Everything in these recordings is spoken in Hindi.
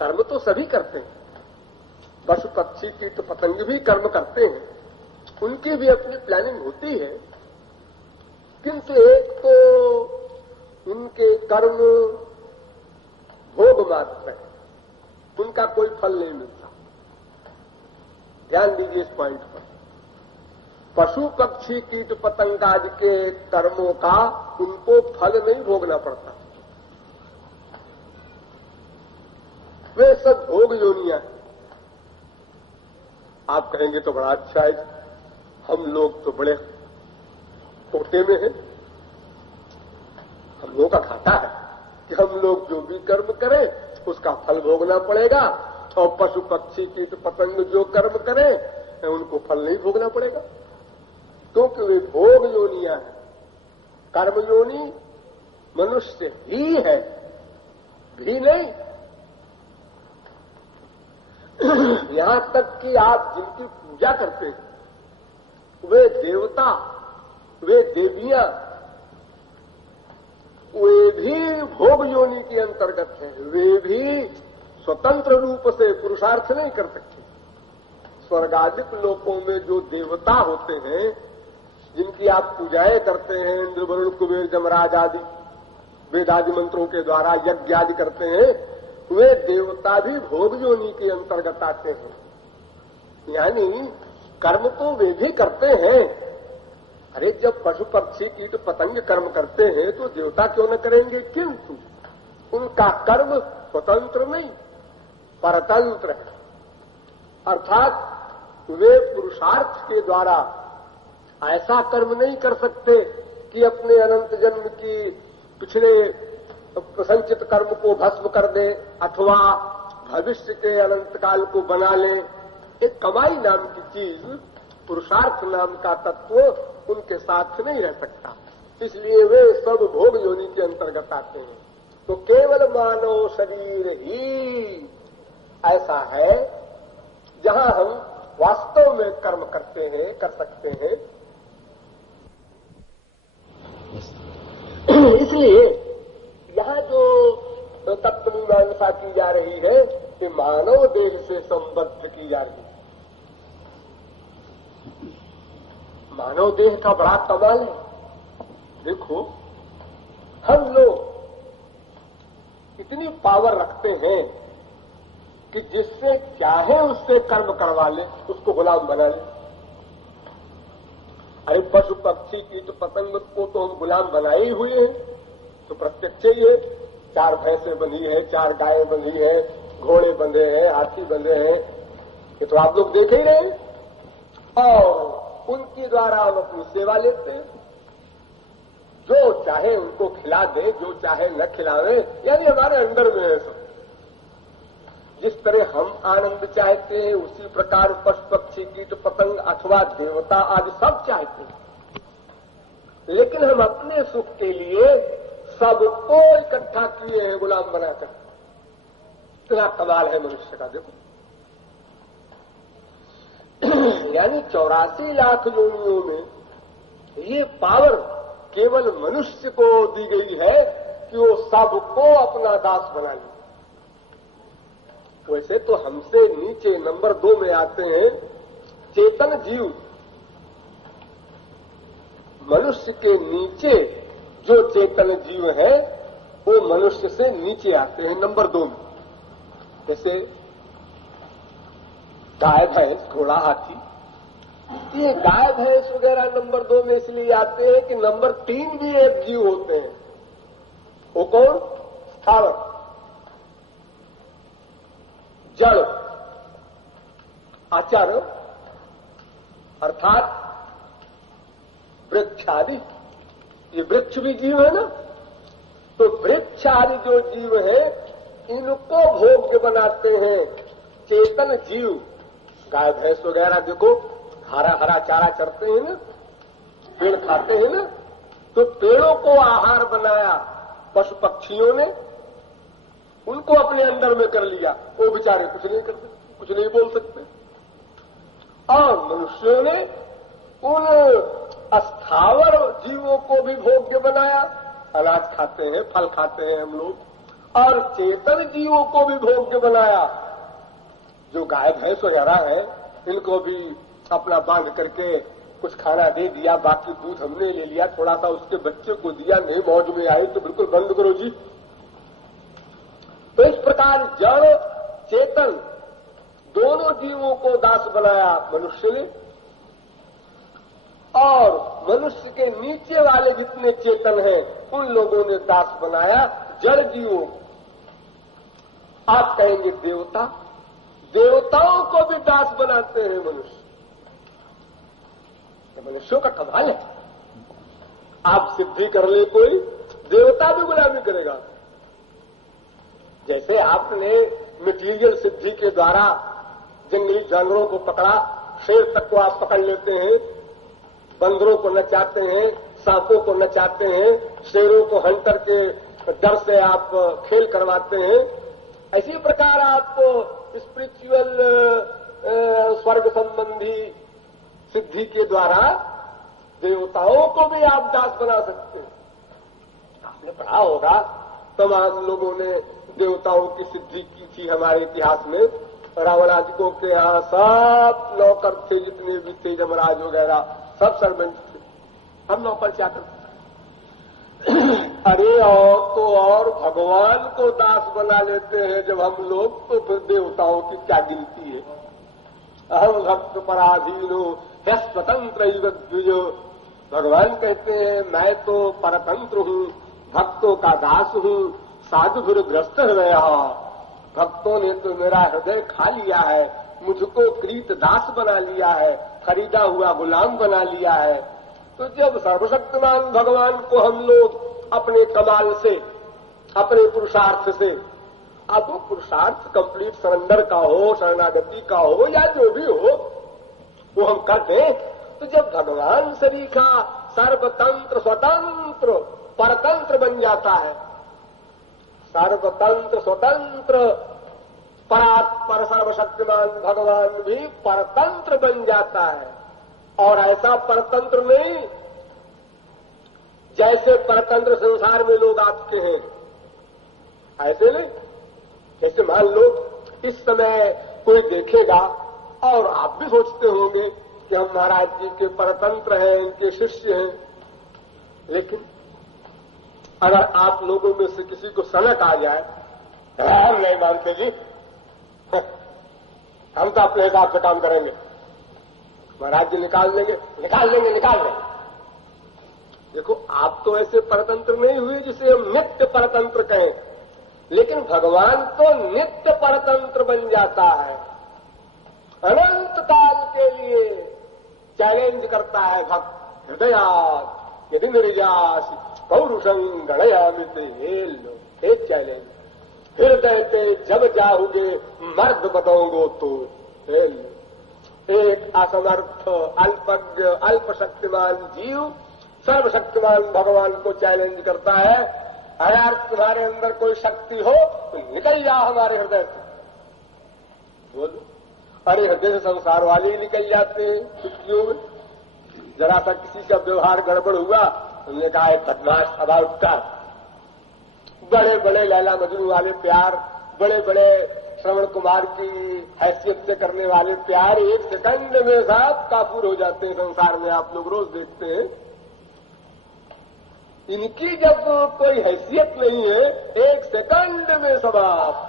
कर्म तो सभी करते हैं, पशु पक्षी कीट पतंग भी कर्म करते हैं, उनकी भी अपनी प्लानिंग होती है, किंतु एक तो उनके कर्म भोग मात्र है, उनका कोई फल नहीं मिलता। ध्यान दीजिए इस पॉइंट पर। पशु पक्षी कीट पतंग आदि के कर्मों का उनको फल नहीं भोगना पड़ता, वे सब भोग योनियां हैं। आप कहेंगे तो बड़ा अच्छा है, हम लोग तो बड़े कोटे में हैं, हम लोगों का घाटा है कि हम लोग जो भी कर्म करें उसका फल भोगना पड़ेगा, और पशु पक्षी कीट पतंग जो कर्म करें उनको फल नहीं भोगना पड़ेगा, क्योंकि वे भोग योनियां हैं। कर्म योनि मनुष्य ही है, भी नहीं। यहां तक कि आप जिनकी पूजा करते हैं वे देवता, वे देवियां, वे भी भोग योनि के अंतर्गत हैं, वे भी स्वतंत्र रूप से पुरुषार्थ नहीं कर सकते। स्वर्गादिक लोकों में जो देवता होते हैं, जिनकी आप पूजाएं करते हैं, इंद्र वरुण कुबेर जमराज आदि वेदादि मंत्रों के द्वारा यज्ञ आदि करते हैं, वे देवता भी भोग योनि के अंतर्गत आते हैं। यानी कर्म तो वे भी करते हैं। अरे जब पशु पक्षी कीट पतंग कर्म करते हैं तो देवता क्यों न करेंगे, किंतु उनका कर्म स्वतंत्र नहीं, परतंत्र है। अर्थात वे पुरुषार्थ के द्वारा ऐसा कर्म नहीं कर सकते कि अपने अनंत जन्म की पिछले संचित कर्म को भस्म कर दे अथवा भविष्य के अनंत काल को बना ले। एक कमाई नाम की चीज, पुरुषार्थ नाम का तत्व उनके साथ नहीं रह सकता, इसलिए वे सब भोग योनि के अंतर्गत आते हैं। तो केवल मानव शरीर ही ऐसा है जहां हम वास्तव में कर्म करते हैं, कर सकते हैं। इसलिए यहां जो तत्व मीमांसा की जा रही है कि मानव देह से संबद्ध की जा रही है। मानव देह का बड़ा कमाल है। देखो, हम लोग इतनी पावर रखते हैं कि जिससे चाहे उससे कर्म करवा ले, उसको गुलाम बना ले। अरे पशु पक्षी कीट पतंग को तो हम गुलाम बनाए ही हुए हैं, तो प्रत्यक्ष ही है। 4 भैंसें बंधी है, 4 गायें बंधी है, घोड़े बंधे हैं, हाथी बंधे हैं, ये तो आप लोग देख ही रहे हैं, और उनके द्वारा हम अपनी सेवा लेते हैं। जो चाहे उनको खिला दे, जो चाहे न खिलावे, यानी हमारे अंदर में है सब। जिस तरह हम आनंद चाहते हैं उसी प्रकार पशु पक्षी कीट पतंग अथवा देवता आदि सब चाहते हैं, लेकिन हम अपने सुख के लिए सबको इकट्ठा किए हैं गुलाम बनाकर। इतना कमाल है मनुष्य का। देखो, यानी 84 लाख योनियों में ये पावर केवल मनुष्य को दी गई है कि वो सबको अपना दास बना ले। वैसे तो हमसे नीचे नंबर 2 में आते हैं चेतन जीव। मनुष्य के नीचे जो चेतन जीव है वो मनुष्य से नीचे आते हैं नंबर 2 में। जैसे गाय भैंस घोड़ा हाथी, ये गाय भैंस वगैरह नंबर 2 में इसलिए आते हैं कि नंबर 3 भी एक जीव होते हैं। वो कौन? स्थावर, जड़, अचर, अर्थात वृक्ष आदि। ये वृक्ष भी जीव है ना, तो वृक्ष आदि जो जीव है इनको भोग्य बनाते हैं चेतन जीव। गाय भैंस वगैरह देखो, हरा हरा चारा चरते हैं ना, पेड़ खाते हैं ना, तो पेड़ों को आहार बनाया पशु पक्षियों ने, उनको अपने अंदर में कर लिया। वो बेचारे कुछ नहीं करते, कुछ नहीं बोल सकते। और मनुष्यों ने उन अस्थावर जीवों को भी भोग्य बनाया। अनाज खाते हैं, फल खाते हैं हम लोग, और चेतन जीवों को भी भोग्य बनाया। जो गाय भैंस वगैरह है इनको भी अपना बांध करके कुछ खाना दे दिया, बाकी दूध हमने ले लिया, थोड़ा सा उसके बच्चे को दिया, नहीं मौज में आई तो बिल्कुल बंद करो जी। तो इस प्रकार जड़ चेतन दोनों जीवों को दास बनाया मनुष्य ने, और मनुष्य के नीचे वाले जितने चेतन हैं उन लोगों ने दास बनाया जड़ जीवों। आप कहेंगे देवता, देवताओं को भी दास बनाते हैं मनुष्य। तो मनुष्यों का कमाल है। आप सिद्धि कर ले कोई, देवता भी गुलामी करेगा। जैसे आपने मटीरियल सिद्धि के द्वारा जंगली जानवरों को पकड़ा, शेर तक को आप पकड़ लेते हैं, बंदरों को नचाते हैं, सांपों को नचाते हैं, शेरों को हंटर के डर से आप खेल करवाते हैं। इसी प्रकार आप स्पिरिचुअल स्वर्ग संबंधी सिद्धि के द्वारा देवताओं को भी आप दास बना सकते हैं। आपने पढ़ा होगा तमाम लोगों ने देवताओं की सिद्धि की थी हमारे इतिहास में। रावणादिकों के यहाँ सब नौकर थे, जितने भी थे, यमराज वगैरह सब सर्वेंट थे, हम नौकर चाकर थे। अरे और तो और भगवान को दास बना लेते हैं जब हम लोग, तो फिर देवताओं की क्या गिनती है। अहम भक्त पराधीनो है स्वतंत्र द्विजो। भगवान कहते हैं मैं तो परतंत्र हूँ, भक्तों का दास हूँ, साधुग्रस्त हृदय। भक्तों ने तो मेरा हृदय खा लिया है, मुझको कृत दास बना लिया है, खरीदा हुआ गुलाम बना लिया है। तो जब सर्वशक्तिमान भगवान को हम लोग अपने कमाल से, अपने पुरुषार्थ से, अब वो पुरुषार्थ कंप्लीट सरेंडर का हो, शरणागति का हो या जो भी हो, वो हम कर दें, तो जब भगवान सरीखा सर्वतंत्र स्वतंत्र परतंत्र बन जाता है, सर्वतंत्र स्वतंत्र परात्पर सर्वशक्तिमान भगवान भी परतंत्र बन जाता है। और ऐसा परतंत्र नहीं जैसे परतंत्र संसार में लोग आपके हैं, ऐसे नहीं। जैसे मान लो इस समय कोई देखेगा और आप भी सोचते होंगे कि हम महाराज जी के परतंत्र हैं, इनके शिष्य हैं, लेकिन अगर आप लोगों में से किसी को सनक आ जाए, हम नहीं मानते जी, हम तो अपने हिसाब से काम करेंगे, महाराज जी निकाल देंगे, निकाल देंगे, निकाल देंगे। देखो आप तो ऐसे परतंत्र नहीं हुए जिसे हम नित्य परतंत्र कहें, लेकिन भगवान तो नित्य परतंत्र बन जाता है। अनंत काल के लिए चैलेंज करता है भक्त, हृदयात् यदि निर्यासि पौरुषं गणयामि लो। एक चैलेंज, हृदय पे जब जाओगे मर्द बताओगे तो हेल। एक असमर्थ अल्पज्ञ अल्पशक्तिमान जीव सर्वशक्तिमान भगवान को चैलेंज करता है, अगर तुम्हारे अंदर कोई शक्ति हो तो निकल जा हमारे हृदय से। बोलो, अरे हृदय से संसार वाले ही निकल जाते हैं चुटकियों में। जरा सा किसी से व्यवहार गड़बड़ हुआ, हमने कहा है बदमाश अबाउट का। बड़े बड़े लैला मजनू वाले प्यार, बड़े बड़े श्रवण कुमार की हैसियत से करने वाले प्यार एक सेकंड में साहब काफूर हो जाते हैं संसार में। आप लोग रोज देखते हैं। इनकी जब कोई हैसियत नहीं है, एक सेकंड में समाप्त।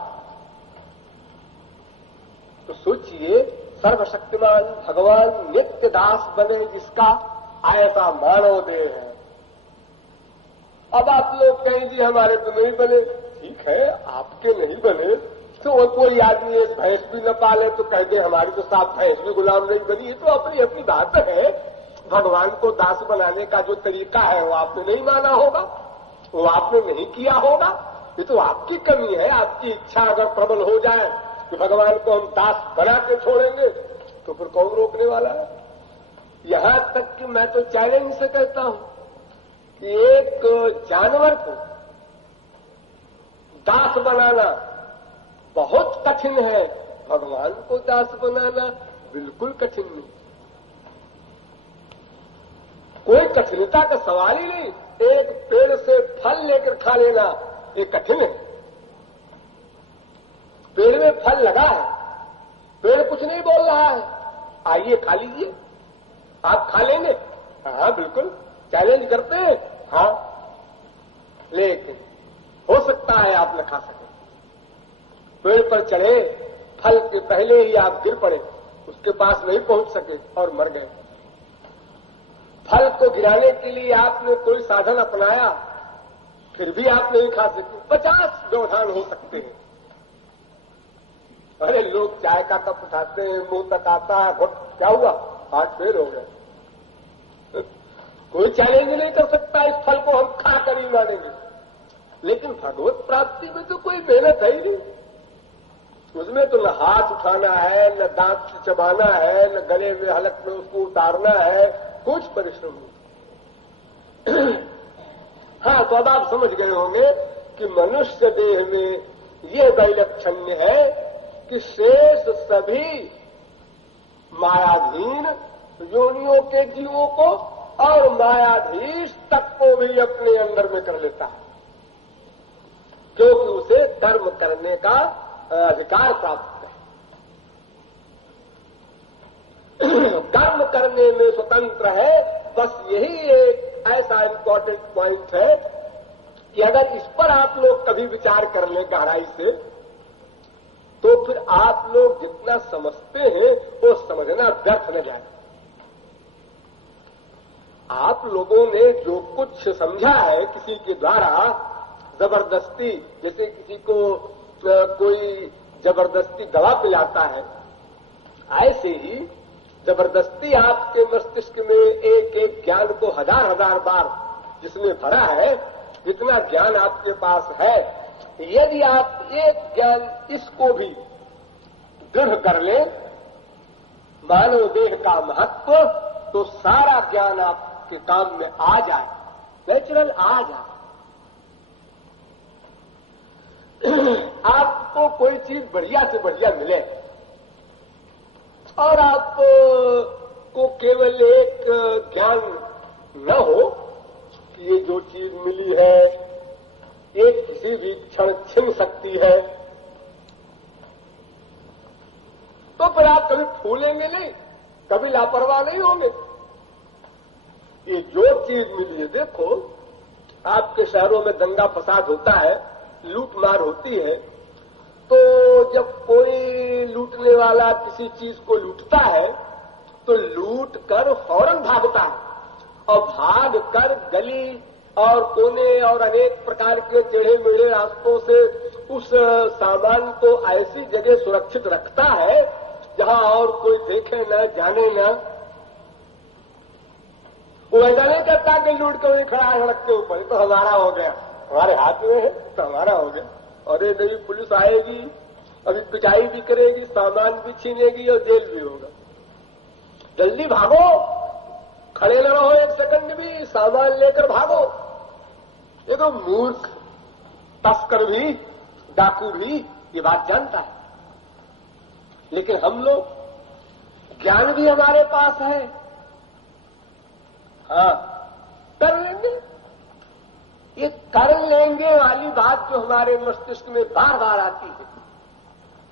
तो सोचिए, सर्वशक्तिमान भगवान नित्य दास बने जिसका, ऐसा मानव देह है। अब आप लोग कहें जी हमारे तो नहीं बने, ठीक है आपके नहीं बने, तो वो कोई आदमी एक भैंस भी न पाले तो कह दे हमारी तो साफ भैंस भी गुलाम नहीं बनी। ये तो अपनी अपनी बात है। भगवान को दास बनाने का जो तरीका है वो आपने नहीं माना होगा, वो आपने नहीं किया होगा। ये तो आपकी कमी है। आपकी इच्छा अगर प्रबल हो जाए कि भगवान को हम दास बना के छोड़ेंगे, तो फिर कौन रोकने वाला है। यहां तक कि मैं तो चैलेंज से कहता हूं कि एक जानवर को दास बनाना बहुत कठिन है, भगवान को दास बनाना बिल्कुल कठिन नहीं। कोई कठिनता का सवाल ही नहीं। एक पेड़ से फल लेकर खा लेना ये कठिन है, में फल लगा है, पेड़ कुछ नहीं बोल रहा है, आइए खा लीजिए। आप खा लेंगे? हाँ बिल्कुल, चैलेंज करते हैं। हाँ, लेकिन हो सकता है आप न खा सके। पेड़ पर चढ़े, फल के पहले ही आप गिर पड़े, उसके पास नहीं पहुंच सके और मर गए। फल को गिराने के लिए आपने कोई साधन अपनाया, फिर भी आप नहीं खा सके। 50 व्यवधान हो सकते हैं। अरे लोग चाय का कप उठाते हैं, मुंह तक आता है, क्या हुआ, हाथ फेल हो गया। कोई चैलेंज नहीं कर सकता, इस फल को हम खा कर ही मानेंगे। लेकिन भगवत प्राप्ति में तो कोई मेहनत है ही नहीं। उसमें तो न हाथ उठाना है, न दांत से चबाना है, न गले में हलक में उसको उतारना है, कुछ परिश्रम नहीं। हाँ, तो अब आप समझ गए होंगे कि मनुष्य देह में यह वैलक्षण्य है कि शेष सभी मायाधीन योनियों के जीवों को और मायाधीश तक को भी अपने अंदर में कर लेता है, क्योंकि उसे कर्म करने का अधिकार प्राप्त है। कर्म करने में स्वतंत्र है। बस यही एक ऐसा इंपॉर्टेंट पॉइंट है कि अगर इस पर आप लोग कभी विचार कर लें गहराई से, तो फिर आप लोग जितना समझते हैं वो समझना व्यर्थ न जाए। आप लोगों ने जो कुछ समझा है किसी के द्वारा जबरदस्ती, जैसे किसी को कोई जबरदस्ती दवा पिलाता है, ऐसे ही जबरदस्ती आपके मस्तिष्क में एक एक ज्ञान को हजार हजार बार जिसने भरा है, जितना ज्ञान आपके पास है, यदि आप एक ज्ञान इसको भी दृढ़ कर लें, मानव देह का महत्व, तो सारा ज्ञान आपके काम में आ जाए, नेचुरल आ जाए। आपको कोई चीज बढ़िया से बढ़िया मिले और आपको केवल एक ज्ञान न हो कि ये जो चीज मिली है ये किसी भी क्षण छिन सकती है, तो फिर आप कभी फूलेंगे नहीं, कभी लापरवाह नहीं होंगे। ये जो चीज मिली है, देखो आपके शहरों में दंगा फसाद होता है, लूट मार होती है, तो जब कोई लूटने वाला किसी चीज को लूटता है तो लूट कर फौरन भागता है और भाग कर गली और कोने और अनेक प्रकार के टेढ़े मेढ़े रास्तों से उस सामान को ऐसी जगह सुरक्षित रखता है जहां और कोई देखे न जाने न। वो ऐसा नहीं करता कि लूट के वही खड़ा सड़क के ऊपर, तो हमारा हो गया, हमारे हाथ में है तो हमारा हो गया। अरे नहीं, पुलिस आएगी, अभी पिटाई भी करेगी, सामान भी छीनेगी और जेल भी होगा। जल्दी भागो, खड़े न रहो एक सेकंड भी, सामान लेकर भागो। ये तो मूर्ख तस्कर भी, डाकू भी ये बात जानता है, लेकिन हम लोग ज्ञान भी हमारे पास है, हाँ कर लेंगे। ये कर लेंगे वाली बात जो हमारे मस्तिष्क में बार बार आती है,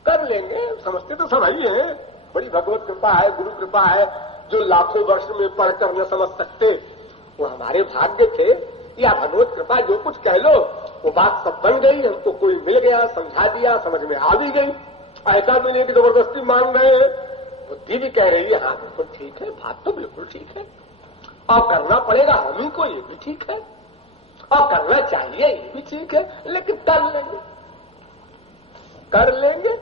कर लेंगे, समझते तो सब ही है, बड़ी भगवत कृपा है, गुरु कृपा है। जो लाखों वर्ष में पढ़कर न समझ सकते वो हमारे भाग्य थे, या भगवत कृपा जो कुछ कह लो, वो बात सब बन गई, हमको कोई मिल गया, समझा दिया, समझ में आ भी गई। ऐसा भी नहीं कि जबरदस्ती मान रहे हैं, बुद्धि भी कह रही है हाँ बिल्कुल ठीक है, बात तो बिल्कुल ठीक है, और करना पड़ेगा हम ही को, ये भी ठीक है, और करना चाहिए ये भी ठीक है, लेकिन कर लेंगे, कर लेंगे।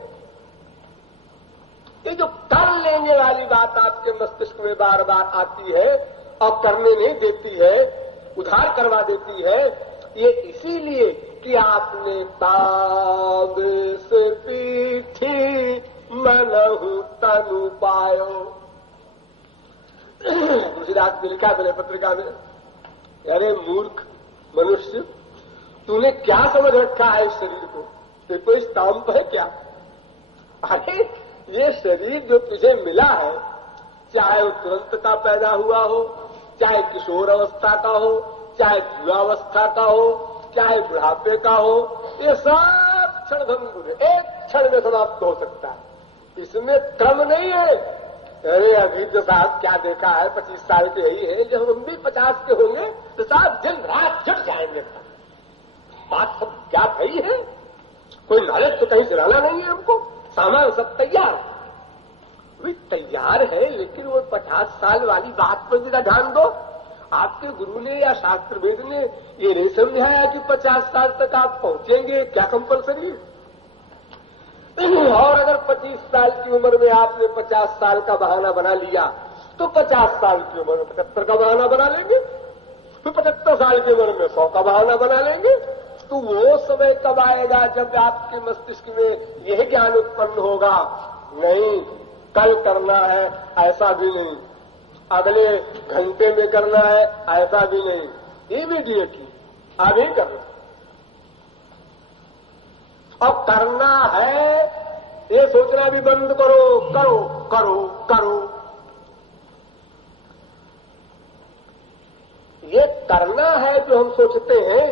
ये जो कर लेंगे वाली बात आपके मस्तिष्क में बार बार आती है और करने नहीं देती है, उधार करवा देती है, ये इसीलिए कि आपने ताब से पीठी मनहु तनु पायो। तुलसीदास ने लिखा मेरे पत्रिका में, अरे मूर्ख मनुष्य, तूने क्या समझ रखा है इस शरीर को, ये कोई स्टाम्प है क्या? अरे ये शरीर जो तुझे मिला है, चाहे वो तुरंत का पैदा हुआ हो, चाहे किशोर अवस्था का हो, चाहे युवावस्था का हो, चाहे बुढ़ापे का हो, ये सब क्षणभंगुर, एक क्षण में समाप्त हो सकता है। इसमें क्रम नहीं है। अरे अभी तो साहब क्या देखा है, 25 साल के यही है, जब हम भी 50 के होंगे तो साहब दिन रात जुट जाएंगे। बात सब क्या भई है, कोई लालच तो कहीं से लाना नहीं है हमको, सामान सब तैयार है। वे तैयार है, लेकिन वो 50 साल वाली बात पर जरा ध्यान दो। आपके गुरु ने या शास्त्र वेद ने ये नहीं समझाया कि 50 साल तक आप पहुंचेंगे, क्या कंपलसरी है। और अगर 25 साल की उम्र में आपने 50 साल का बहाना बना लिया तो 50 साल की उम्र में 75 का बहाना बना लेंगे, फिर 75 साल की उम्र में 100 का बहाना बना लेंगे। तो वो समय कब आएगा जब आपके मस्तिष्क में यह ज्ञान उत्पन्न होगा, नहीं कल करना है ऐसा भी नहीं, अगले घंटे में करना है ऐसा भी नहीं, इमीडिएटली अभी करना। अब करना है ये सोचना भी बंद करो, करो करो करो। ये करना है जो हम सोचते हैं,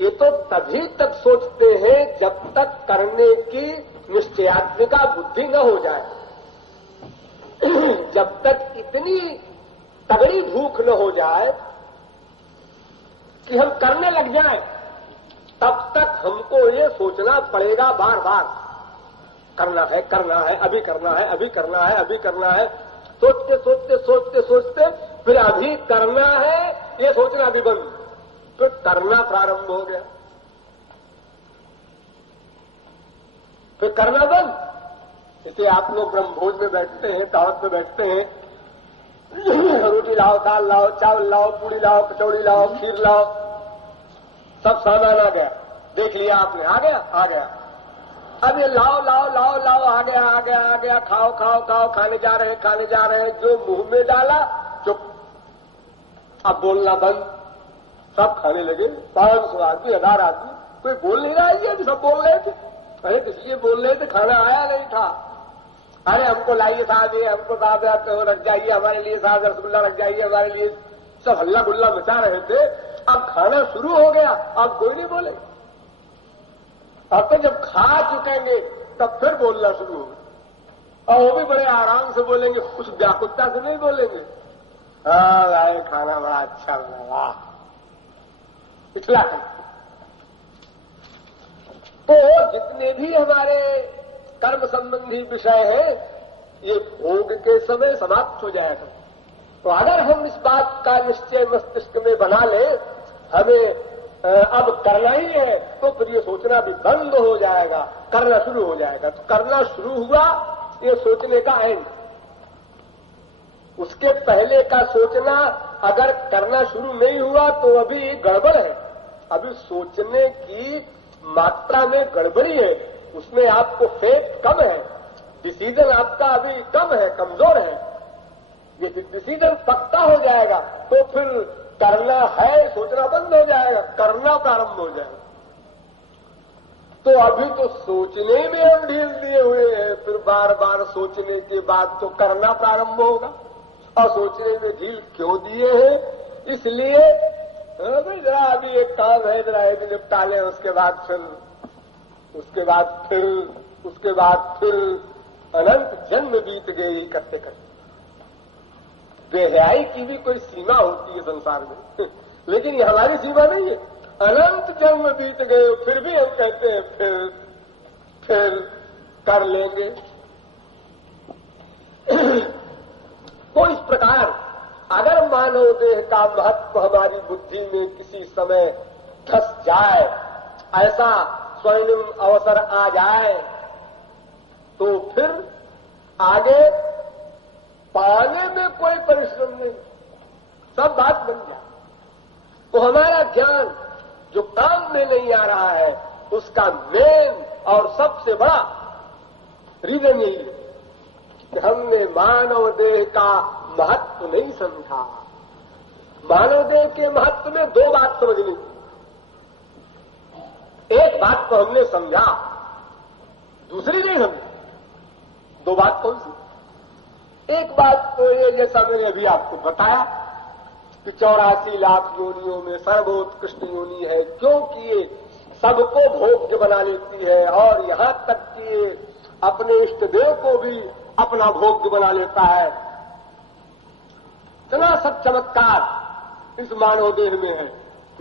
ये तो तभी तक सोचते हैं जब तक करने की निश्चयात्मिका बुद्धि न हो जाए। जब तक इतनी तगड़ी भूख न हो जाए कि हम करने लग जाएं, तब तक हमको ये सोचना पड़ेगा बार बार, करना है, अभी करना है, अभी करना है, अभी करना है। सोचते सोचते सोचते सोचते फिर अभी करना है ये सोचना भी बंद, तो करना प्रारंभ हो गया, फिर करना बंद। इसे आप लोग ब्रह्मभोज में बैठते हैं, दावत में बैठते हैं, रोटी लाओ, दाल लाओ, चावल लाओ, पूड़ी लाओ, कचौड़ी लाओ, खीर लाओ, सब सामान आ गया, देख लिया आपने, आ गया आ गया। अब ये लाओ लाओ लाओ लाओ, आ गया आ गया आ गया, खाओ खाओ खाओ, खाने जा रहे हैं खाने जा रहे हैं, जो मुंह में डाला चुप, अब बोलना बंद, सब खाने लगे। 500 आदमी, 1000 आदमी, कोई बोल नहीं रहा है, अभी सब बोल रहे थे। अरे किस लिए बोल रहे थे, खाना आया नहीं था। अरे हमको लाइए साहब, ये हमको साहब रख जाइए हमारे लिए, साहब रसगुल्ला रख जाइए हमारे लिए, सब हल्ला गुल्ला मचा रहे थे। अब खाना शुरू हो गया, अब कोई नहीं बोले। अब तो जब खा चुकेंगे तब फिर बोलना शुरू होगा, और वो भी बड़े आराम से बोलेंगे, कुछ व्याकुलता से नहीं बोलेंगे। हाँ भाई खाना बड़ा अच्छा बना, वाह, पिछला है। तो जितने भी हमारे कर्म संबंधी विषय हैं, ये भोग के समय समाप्त हो जाएगा। तो अगर हम इस बात का निश्चय मस्तिष्क में बना ले हमें अब करना ही है, तो फिर ये सोचना भी बंद हो जाएगा, करना शुरू हो जाएगा। तो करना शुरू हुआ, ये सोचने का एंड। उसके पहले का सोचना अगर करना शुरू नहीं हुआ तो अभी गड़बड़ है, अभी सोचने की मात्रा में गड़बड़ी है, उसमें आपको फेथ कम है, डिसीजन आपका अभी कम है, कमजोर है। ये डिसीजन पक्का हो जाएगा तो फिर करना है सोचना बंद हो जाएगा, करना प्रारंभ हो जाएगा। तो अभी तो सोचने में हम ढील दिए हुए हैं, फिर बार बार सोचने के बाद तो करना प्रारंभ होगा। और सोचने में ढील क्यों दिए हैं, इसलिए जरा अभी एक काम है, जरा एक निपटा लें, उसके बाद फिर अनंत जन्म बीत गए ही करते करते। बेहयाई की भी कोई सीमा होती है संसार में, लेकिन ये हमारी सीमा नहीं है। अनंत जन्म बीत गए फिर भी हम कहते हैं फिर कर लेंगे। तो इस प्रकार अगर मानव देह का महत्व हमारी बुद्धि में किसी समय धस जाए, ऐसा स्वर्णिम अवसर आ जाए, तो फिर आगे पाने में कोई परिश्रम नहीं, सब बात बन जाए। तो हमारा ज्ञान जो काम में नहीं आ रहा है, उसका मेन और सबसे बड़ा रीजन यही है कि हमने मानव देह का महत्व नहीं समझा। मानव देह के महत्व में दो बात समझनी थी। एक बात तो हमने समझा, दूसरी नहीं समझी। दो बात कौन सी? एक बात तो ये, जैसा मैंने अभी आपको बताया कि 84 लाख योनियों में सर्वोत्कृष्ट योनि है, क्योंकि ये सबको भोग्य बना लेती है और यहां तक कि अपने इष्ट देव को भी अपना भोग्य बना लेता है। इतना सब चमत्कार इस मानव देह में है।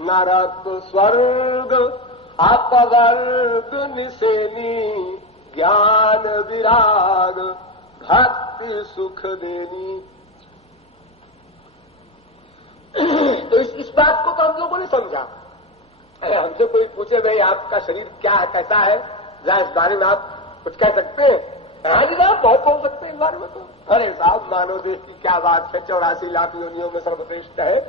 नरक स्वर्ग अपवर्ग निसेनी, ज्ञान विराग भक्ति सुख देनी। तो इस बात को तो हम लोगों ने समझा। हमसे कोई पूछे भाई आपका शरीर क्या है, कैसा है, जरा इस बारे में आप कुछ कह सकते हैं? हाँ जी साहब, बहुत बोल सकते हैं इस बारे में। तो अरे साहब, मानव देह की क्या बात है, 84 लाख योनियों में सर्वश्रेष्ठ है।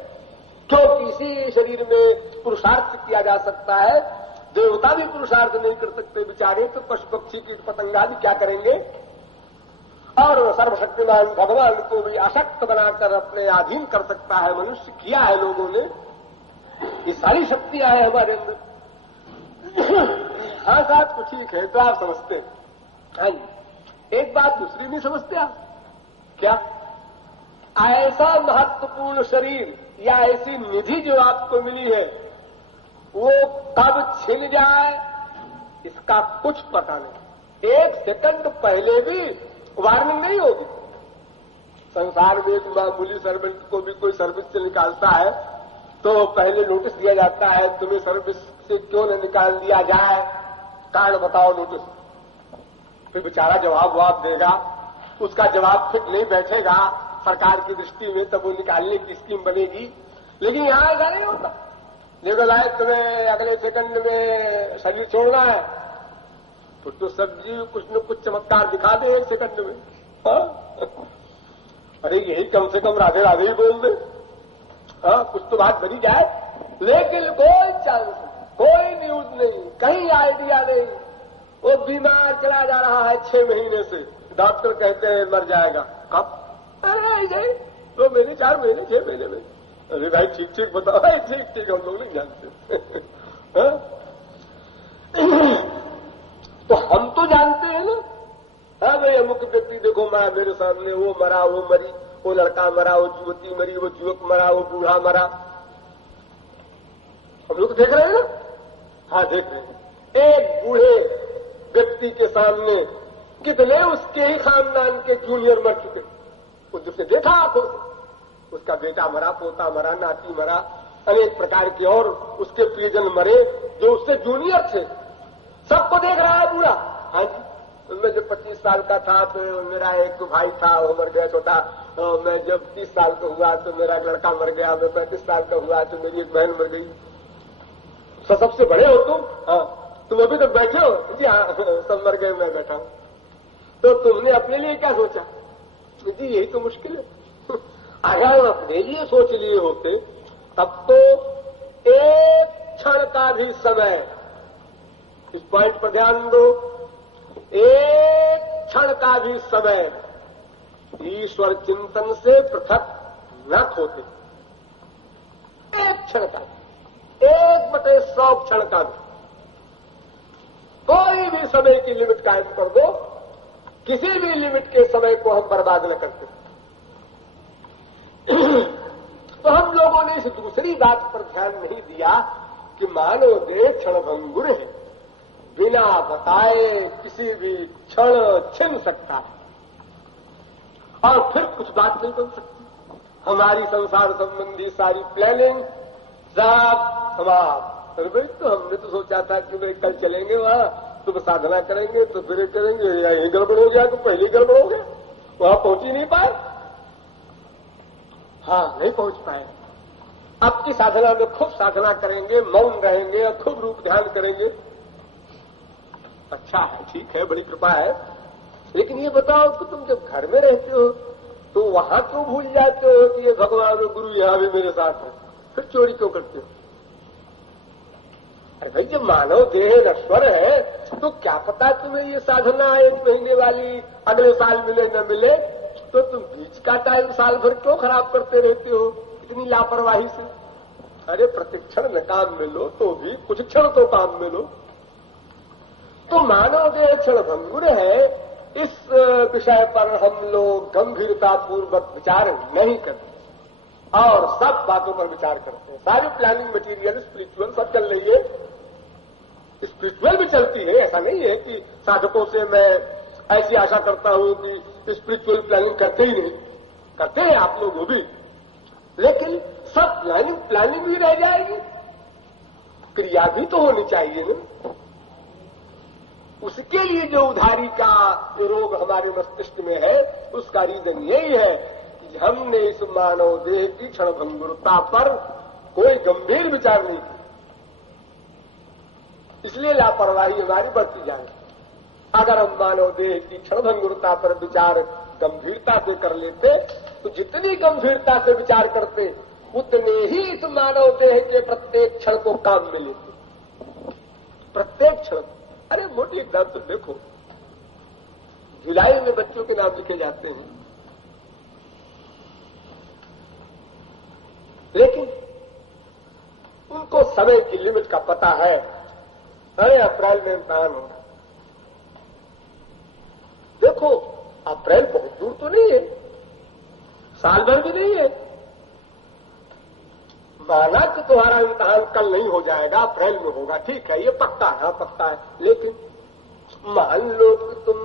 क्योंकि इसी शरीर में पुरुषार्थ किया जा सकता है। देवता भी पुरुषार्थ नहीं कर सकते बेचारे, तो पशु पक्षी कीट पतंगा भी क्या करेंगे। और सर्वशक्तिमान भगवान को भी आसक्त बनाकर अपने अधीन कर सकता है मनुष्य, किया है लोगों ने। ये सारी शक्तियां हैं हमारे अंदर। हाँ साहब, कुछ ठीक है, तो आप समझते हैं। हाँ जी, एक बात दूसरी नहीं समझते आप। क्या? ऐसा महत्वपूर्ण शरीर या ऐसी निधि जो आपको मिली है, वो कब छिन जाए इसका कुछ पता नहीं। एक सेकंड पहले भी वार्निंग नहीं होगी। संसार में एक मामूली सर्वेंट को भी कोई सर्विस से निकालता है तो पहले नोटिस दिया जाता है, तुम्हें सर्विस से क्यों न निकाल दिया जाए, कारण बताओ नोटिस। फिर बेचारा जवाब देगा, उसका जवाब फिट नहीं बैठेगा सरकार की दृष्टि में, तब वो निकालने की स्कीम बनेगी। लेकिन यहां ऐसा नहीं होता। देखो लाए, तुम्हें अगले सेकंड में शरीर छोड़ना है तो सब्जी कुछ न कुछ चमत्कार दिखा दे एक सेकंड में। अरे यही कम से कम राधे राधे ही बोल दे, कुछ तो बात बनी जाए। लेकिन कोई चांस नहीं, कोई न्यूज नहीं, कहीं आइडिया नहीं। वो बीमार चला जा रहा है 6 महीने से, डॉक्टर कहते हैं मर जाएगा। कब? अरे 2 महीने, 4 महीने, 6 महीने में। अरे भाई ठीक ठीक बताओ। ठीक ठीक, हम लोग नहीं जानते। तो हम तो जानते हैं ना। हाँ भाई, अमुक व्यक्ति देखो मरा मेरे सामने, वो मरा, वो मरी, वो लड़का मरा, वो युवती मरी, वो युवक मरा, वो बूढ़ा मरा। हम लोग देख रहे हैं ना। हाँ देख रहे हैं। एक बूढ़े व्यक्ति के सामने कितने उसके ही खानदान के जूनियर मर चुके, उसे देखा आंखों से। उसका बेटा मरा, पोता मरा, नाती मरा, अनेक प्रकार के और उसके प्रियजन मरे जो उससे जूनियर थे। सबको देख रहा है बूढ़ा। हाँ जी, मैं जब 25 साल का था तो मेरा एक भाई था, वो मर गया छोटा। मैं जब 30 साल का हुआ तो मेरा एक लड़का मर गया। मैं 35 साल का हुआ तो मेरी एक बहन मर गई। सबसे बड़े हो तुम? हाँ, तुम अभी तक बैठे हो? जी हाँ, सब मर गए, मैं बैठा हूं। तो तुमने अपने लिए क्या सोचा? जी यही तो मुश्किल है। अगर अपने लिए सोच लिए होते तब तो एक क्षण का भी समय, इस पॉइंट पर ध्यान दो, एक क्षण का भी समय ईश्वर चिंतन से पृथक न होते। एक क्षण का, 1/100 क्षण का भी, कोई भी समय की लिमिट कायम कर दो, किसी भी लिमिट के समय को हम बर्बाद न करते। तो हम लोगों ने इस दूसरी बात पर ध्यान नहीं दिया कि मानव देह क्षणभंगुर है, बिना बताए किसी भी क्षण छिन सकता है और फिर कुछ बात नहीं बन सकती। हमारी संसार संबंधी सारी प्लानिंग सब समाप्त। तो हमने तो सोचा था कि भाई कल चलेंगे वहां, तो साधना करेंगे, तो फिर करेंगे, या यही गड़बड़ हो गया, तो पहले गड़बड़ हो गया, वहां पहुंच ही नहीं पाए। हाँ, नहीं पहुंच पाए। अब की साधना में खूब साधना करेंगे, मौन रहेंगे और खूब रूप ध्यान करेंगे। अच्छा है, ठीक है, बड़ी कृपा है। लेकिन ये बताओ कि तुम जब घर में रहते हो तो वहां क्यों भूल जाते हो कि ये भगवान और गुरु यहां भी मेरे साथ है? फिर चोरी क्यों करते हो? अरे भाई, जब मानव देह नश्वर है तो क्या पता तुम्हें ये साधना 1 महीने वाली अगले साल मिले न मिले, तो तुम बीच का टाइम साल भर क्यों खराब करते रहते हो इतनी लापरवाही से? अरे प्रतिक्षण न काम में लो तो भी कुछ क्षण तो काम में लो। तो मानव देह क्षणभंगुर है, इस विषय पर हम लोग गंभीरता पूर्वक विचार नहीं करते और सब बातों पर विचार करते हैं। सारी प्लानिंग मटीरियल स्पिरिचुअल सब चल रही है, स्पिरिचुअल भी चलती है, ऐसा नहीं है कि साधकों से मैं ऐसी आशा करता हूं कि स्पिरिचुअल प्लानिंग करते ही नहीं, करते हैं आप लोग वो भी, लेकिन सब प्लानिंग भी रह जाएगी, क्रिया भी तो होनी चाहिए ना। उसके लिए जो उधारी का जो रोग हमारे मस्तिष्क में है, उसका रीजन यही है कि हमने इस मानव देह की क्षणभंगुरता पर कोई गंभीर विचार नहीं किया, इसलिए लापरवाही हमारी बढ़ती जाएगी। अगर हम मानव देह की क्षणभंगुरता पर विचार गंभीरता से कर लेते, तो जितनी गंभीरता से विचार करते उतने ही इस मानव देह के प्रत्येक क्षण को काम में लेते, प्रत्येक क्षण। अरे मोटी एग्जाम्पल देखो, जुलाई में बच्चों के नाम लिखे जाते हैं, लेकिन उनको समय की लिमिट का पता है। अरे अप्रैल में इम्तिहान होगा, देखो अप्रैल बहुत दूर तो नहीं है, साल भर भी नहीं है। माना कि तुम्हारा इम्तिहान कल नहीं हो जाएगा, अप्रैल में होगा, ठीक है, ये पक्का है, हाँ पक्का है, लेकिन मान लो कि तुम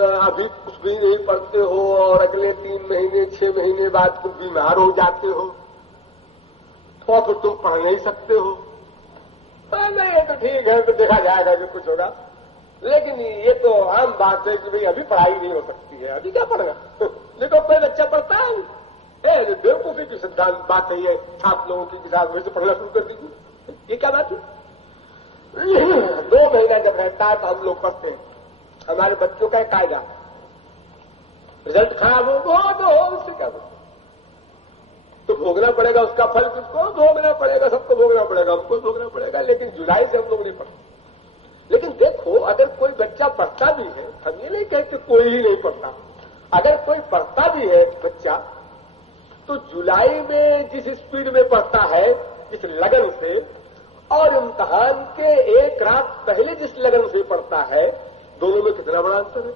अभी कुछ भी नहीं पढ़ते हो और अगले 3 महीने 6 महीने बाद तुम बीमार हो जाते हो, तो फिर तुम पढ़ नहीं सकते हो। नहीं, ये तो ठीक है, तो देखा जाएगा जो कुछ होगा, लेकिन ये तो आम बात है कि भाई अभी पढ़ाई नहीं हो सकती है, अभी क्या पढ़ना। देखो कोई बच्चा पढ़ता है, बेवकूफी की सिद्धांत बात है ये, आप लोगों की किताब वैसे पढ़ना शुरू कर दीजिए, ये क्या बात है। 2 महीना जब रहता है तो हम लोग पढ़ते हैं, हमारे बच्चों का एक कायदा, रिजल्ट खराब हो तो उससे क्या बोलते, तो भोगना पड़ेगा उसका फल, किसको भोगना पड़ेगा, सबको भोगना पड़ेगा, हमको भोगना पड़ेगा, लेकिन जुलाई से हम लोग नहीं पढ़ते। लेकिन देखो, अगर कोई बच्चा पढ़ता भी है, हम ये नहीं कहते कोई ही नहीं पढ़ता, अगर कोई पढ़ता भी है बच्चा, तो जुलाई में जिस स्पीड में पढ़ता है, जिस लगन से, और इम्तिहान के एक रात पहले जिस लगन से पढ़ता है, दोनों में कितना बड़ा अंतर है।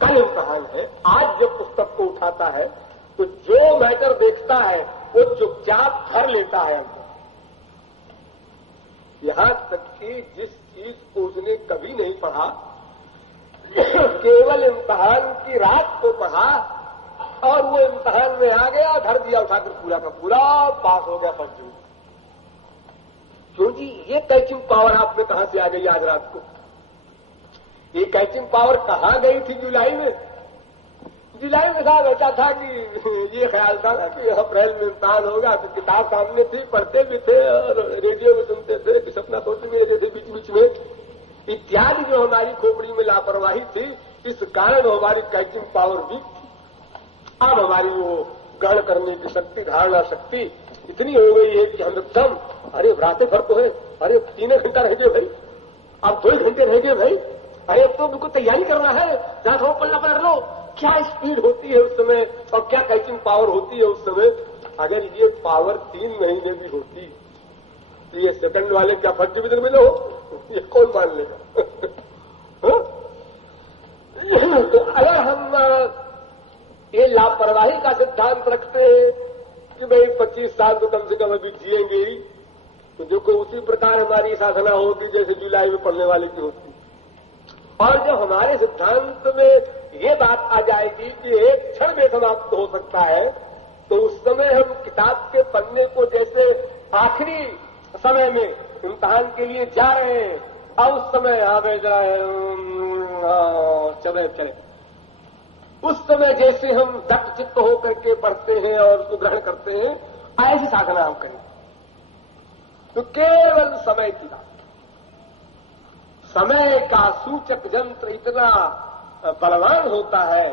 कल इम्तिहान है, आज जब पुस्तक को उठाता है तो जो मैटर देखता है वो चुपचाप भर लेता है अंदर, यहां तक कि जिस चीज को उसने कभी नहीं पढ़ा, केवल इम्तिहान की रात को पढ़ा और वो इम्तिहान में आ गया, धर दिया उठाकर पूरा का पूरा, पास हो गया फर्स्ट डिवीजन। क्यों जी, ये कैचिंग पावर आप में कहां से आ गई आज रात को? ये कैचिंग पावर कहां गई थी जुलाई में? जुलाई में साहब ऐसा था कि ये ख्याल था ना कि अप्रैल में इम्तिहान होगा, तो किताब सामने थी, पढ़ते भी थे और रेडियो में सुनते थे कि सपना सोचते भी रहते थे बीच बीच में, इत्यादि। जो हमारी खोपड़ी में लापरवाही थी, इस कारण हमारी कैचिंग पावर वीक थी। अब हमारी वो ग्रहण करने की शक्ति, धारणा शक्ति इतनी हो गई है कि हम एकदम, अरे रातें भर तो है, अरे 3 घंटा रह गए भाई, अब 2 घंटे रह गए भाई, अरे अब तो उनको तैयारी करना है, जहां थोड़ा पढ़ना पढ़ लो। क्या स्पीड होती है उस समय और क्या कैचिंग पावर होती है उस समय। अगर ये पावर 3 महीने भी होती तो ये सेकंड वाले क्या फर्स्ट डिवीजन में न हो, ये कौन मान लेगा। तो अगर हम ये लापरवाही का सिद्धांत रखते हैं कि भाई 25 साल तो कम से कम अभी जिएंगे ही, तो देखो उसी प्रकार हमारी साधना होगी जैसे जुलाई में पढ़ने वाले की होती। और जब हमारे सिद्धांत में ये बात आ जाएगी कि एक क्षण में समाप्त हो सकता है, तो उस समय हम किताब के पन्ने को जैसे आखिरी समय में इम्तिहान के लिए जा रहे हैं, अब उस समय आगे जाए चले चले, उस समय जैसे हम दत्त चित्त होकर के पढ़ते हैं और उसको ग्रहण करते हैं, ऐसी साधना हम करें। तो केवल समय की बात, समय का सूचक यंत्र इतना बलवान होता है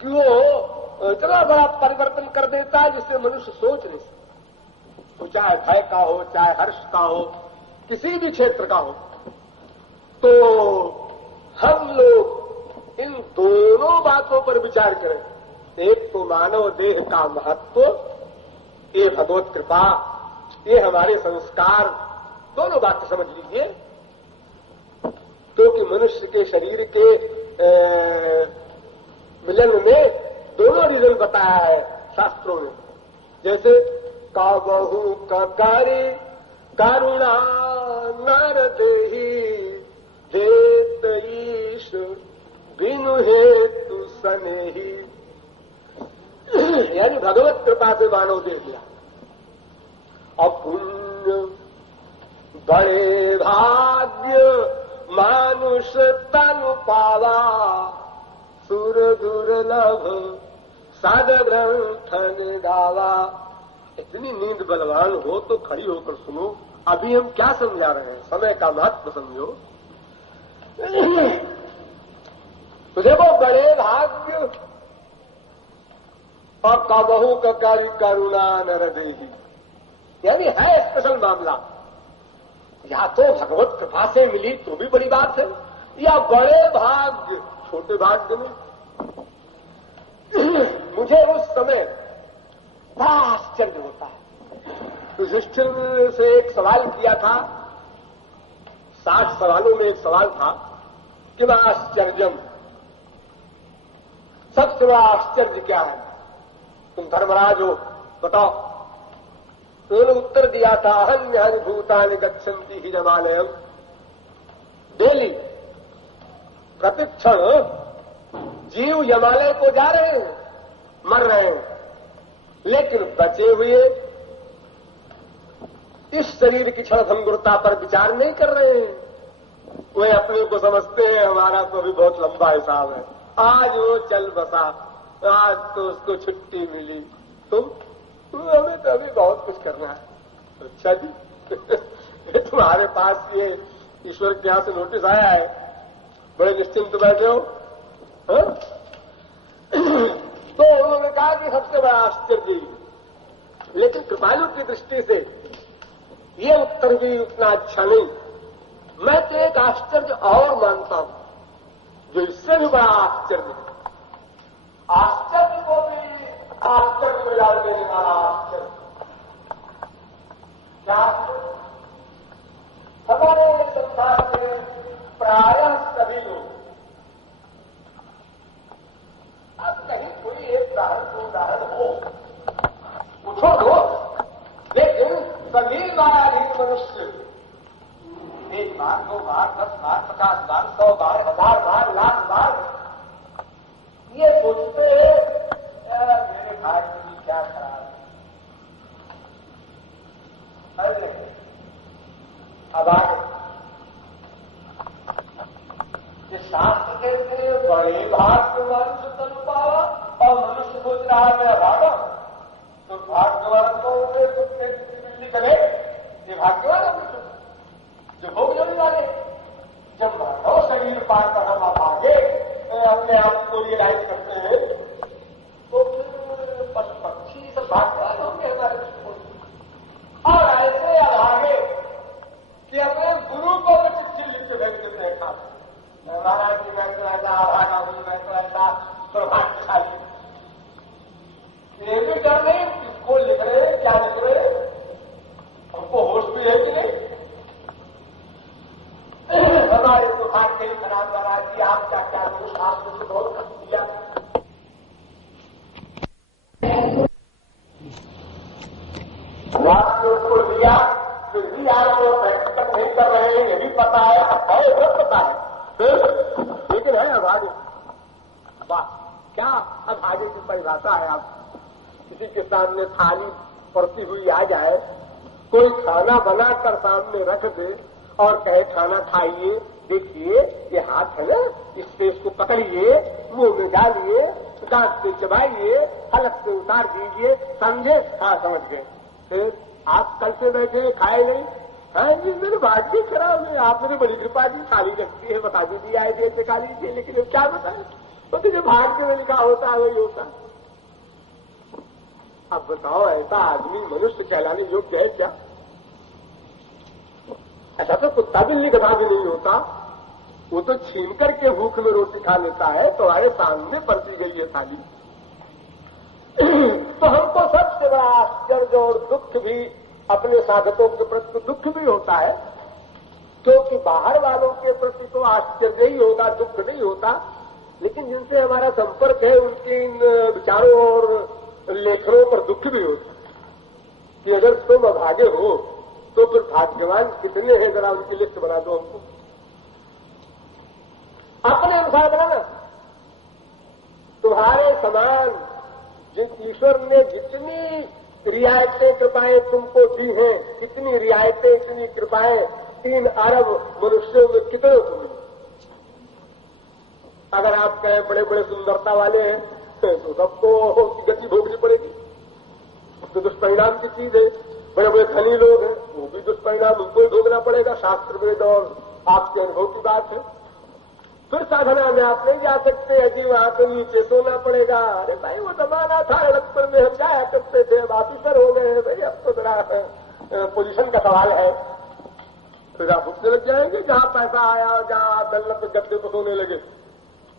कि वो इतना बड़ा परिवर्तन कर देता है जिससे मनुष्य सोच नहीं सकता। तो चाहे भय का हो, चाहे हर्ष का हो, किसी भी क्षेत्र का हो, तो हम लोग इन दोनों बातों पर विचार करें। एक तो मानव देह का महत्व, ये भगवत कृपा, ये हमारे संस्कार, दोनों बातें समझ लीजिए। क्योंकि मनुष्य के शरीर के मिलन में दोनों रीजन बताया है शास्त्रों ने, जैसे काबहु ककारी करुणा नर देही देत ईश बिनु हेतु सनेही। यानी भगवत कृपा से मानव दे दिया। और पुण्य बड़े भाग्य मानुष तनु पावा सुर दुर्लभ साध ग्रंथन गावा। इतनी नींद बलवान हो तो खड़ी होकर सुनो, अभी हम क्या समझा रहे हैं, समय का महत्व समझो। तुझे वो बड़े भाग्य और कबहू ककारी करुणा नर देही, यानी है स्पेशल मामला। या तो भगवत कृपा से मिली तो भी बड़ी बात है, या बड़े भाग्य छोटे भाग्य में। मुझे उस समय बड़ा आश्चर्य होता है। युधिष्ठिर से एक सवाल किया था, 60 सवालों में एक सवाल था कि वह आश्चर्यम, सबसे बड़ा आश्चर्य क्या है, तुम धर्मराज हो, बताओ। तो उन्होंने उत्तर दिया था, अन्य भूतानि गच्छन्ति हि जमालयम्। डेली प्रतिक्षण जीव यमालय को जा रहे हैं, मर रहे हैं, लेकिन बचे हुए इस शरीर की क्षणभंगुरता पर विचार नहीं कर रहे हैं। वे अपने को समझते हैं हमारा तो अभी बहुत लंबा हिसाब है, आज वो चल बसा, आज तो उसको छुट्टी मिली, तुम हमें तो अभी बहुत कुछ करना है। अच्छा जी तुम्हारे पास ये ईश्वर के यहां से नोटिस आया है, बड़े निश्चिंत बैठे हो। तो उन्होंने कहा कि सबसे बड़ा आश्चर्य ही, लेकिन कृपालु की दृष्टि से ये उत्तर भी उतना अच्छा नहीं। मैं तो एक आश्चर्य और मानता हूं, जो इससे भी बड़ा आश्चर्य है। आश्चर्य को भी आश्चर्य में डाल देने वाला आश्चर्य क्या? हमारे संसार में प्रायः सभी लोग, अब कहीं कोई एक उदाहरण हो पूछो दो, लेकिन सभी बारहीन मनुष्य 1 बार 2 बार 10 बार 50 बार 100 बार 1000 बार लाख बार ये सोचते मेरे भाग्य की क्या खराब है। अरे नहीं, अब आगे शास्त्र कहते हैं बड़े भाग्य मनुष्य तनु पावा, और मनुष्य सोच रहा है मेरा भागा, तो भाग्यवान को बिल्ली करे, ये भाग्यवान है जो भोग लेने वाले। जब मानव शरीर पार कर हम भागे अपने आप को रियलाइज करते हैं, तो फिर पशु पक्षी सब भाग्यवान होंगे हमारे दृष्टिकोण। और ऐसे अभागे कि अपने गुरु को भी चिट्ठी लिख के भेज देते हैं, महाराज जी मैं तो ऐसा आभागा हूं, मैं तो ऐसा सौभाग्यशाली। ये भी डर नहीं किसको लिख रहे हैं, क्या लिख रहे हैं, हमको होश भी है कि नहीं। हमारे तो भाग्य ही खराब महाराज जी, आप क्या क्या दोष, आपने तो बहुत कष्ट दिया। आपने उसको लिया, फिर भी आपको तक नहीं कर रहे हैं, ये भी पता है, सब पता है, लेकिन है अभागे। वाह, क्या अभागे की परिभाषा है। आप किसी के सामने थाली पड़ती हुई आ जाए, कोई खाना बनाकर सामने रख दे और कहे खाना खाइए, देखिए ये हाथ है ना, इससे इसको पकड़िए, मुंह में डालिए, दांत से चबाइए, हलक से उतार दीजिए, समझे? हाँ समझ गए। फिर आप कल से बैठे खाए नहीं, हाँ जी मेरे भाग्य खराब है, आपने बड़ी कृपा दी, थाली रखती है, बता भी दिया है देर से खा लीजिए, लेकिन क्या बताए, तो जो भाग्य में लिखा होता है वही होता है। अब बताओ ऐसा आदमी मनुष्य कहलाने योग्य है क्या? ऐसा तो कुत्ता बिल्ली गधा भी नहीं होता, वो तो छीन करके भूख में रोटी खा लेता है, तुम्हारे सामने परती गई है थाली। तो हमको सबसे बड़ा आश्चर्य और दुख भी अपने साधकों के प्रति दुख भी होता है, क्योंकि बाहर वालों के प्रति तो आश्चर्य ही होगा, दुख नहीं होता, लेकिन जिनसे हमारा संपर्क है उनके इन विचारों और लेखनों पर दुख भी होता है कि अगर तुम अभागे हो तो फिर भाग्यवान कितने हैं जरा उनकी लिस्ट बना दो हमको, अपने अनुसार बनाना। तुम्हारे समान जिस ईश्वर ने जितनी रियायतें कृपाएं तुमको दी हैं, कितनी रियायतें इतनी कृपाएं 3 अरब मनुष्यों में कितने को मिली। अगर आप कहें बड़े बड़े सुंदरता वाले हैं तो सबको गति भोगनी पड़ेगी, तो दुष्परिणाम की चीज है। बड़े बड़े धनी लोग हैं, वो भी दुष्परिणाम उनको ही भोगना पड़ेगा, शास्त्र वेद और आपके अनुभव की बात है। फिर साधना में आप नहीं जा सकते, अजी वहां तो नीचे सोना पड़ेगा। अरे भाई वो जमाना था लड़कपन में हम जाया करते थे, अब ऑफिसर हो गए हैं भाई, अब तो जरा पोजीशन का सवाल है। फिर आप उठने लग जाएंगे, जहां पैसा आया जहां दल्लत गद्दे को सोने लगे,